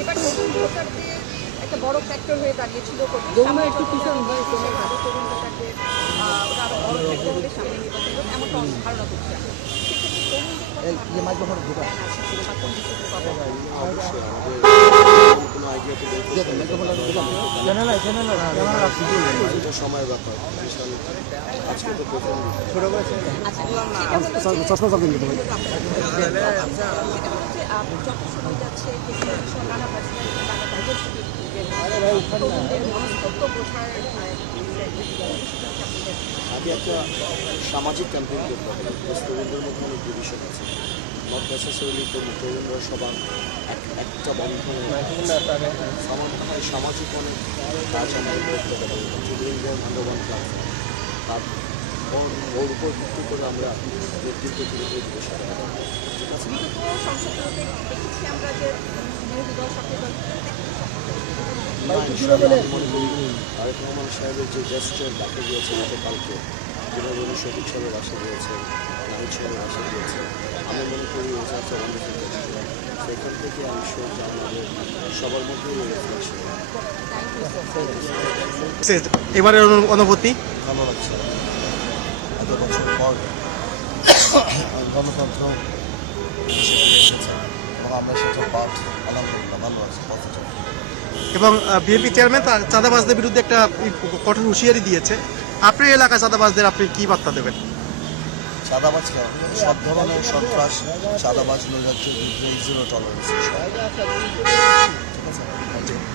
এবার নতুন ভোটারদের একটা বড় ফ্যাক্টর হয়ে দাঁড়িয়েছিল একটু পিছন ওরা আরো বড় ফ্যাক্টর হবে সামনে নির্বাচন এমনটা ধারণা করছি সময়ের ব্যাপার আজকে তো প্রথম যত সময় যাচ্ছে নানা মনস্তত্ত্ব বোঝার আগে একটা সামাজিক ক্যাম্পেইন করতে হবে তরুণদের মধ্যে অনেক ডিভিশন আছে নট নেসেসারিলি তরুণরা সবার একটা বন্ধন আমার মনে হয় সামাজিক অনেক কাজ আমাদের করতে হবে যদি ইন্ডিয়ার মান্ডবান ক্লাস তার ওর উপর ভিত্তি করে আমরা নেতৃত্ব তুলে দিয়ে দিতে ঠিক আছে আমরা যে বিরোধী দল তারেক রহমান সাহেবের যে জেস্টার ডাকে গিয়েছে গতকালকে যেভাবে উনি শফিক সাহেবের বাসা দিয়েছে নাহিদ সাহেবের বাসা দিয়েছে আমি মনে করি এটা হচ্ছে আমাদের সেখান থেকে আমি শিওর যে আমাদের সবার মধ্যেই এবারের অনুভূতি ভালো লাগছে এত বছর পর গণতন্ত্র এসেছে এবং আমরা সেটা পাঠ আলহামদুলিল্লাহ ভালো আছে পজিটিভ এবং বিএনপি চেয়ারম্যান চাঁদাবাজদের বিরুদ্ধে একটা কঠোর হুঁশিয়ারি দিয়েছে আপনার এলাকায় চাঁদাবাজদের আপনি কি বার্তা দেবেন চাঁদাবাজ সব ধরনের সন্ত্রাস চাঁদাবাজ নৈরাজ্য জিরো টলারেন্স ঠিক আছে